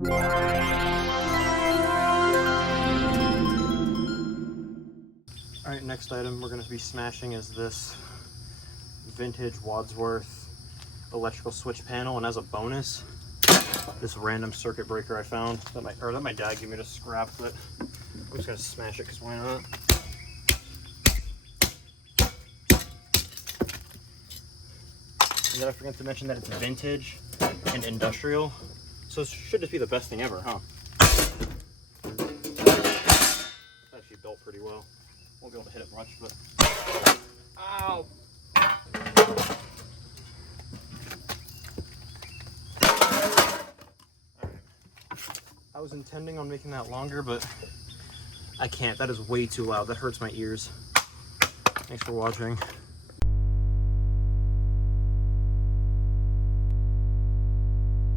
Alright, next item we're going to be smashing is this vintage Wadsworth electrical switch panel, and as a bonus, this random circuit breaker I found that my dad gave me to scrap, but I'm just going to smash it because why not? And then I forgot to mention that it's vintage and industrial, so it should just be the best thing ever, huh? It's actually built pretty well. Won't be able to hit it much, but... Ow! I was intending on making that longer, but I can't. That is way too loud. That hurts my ears. Thanks for watching.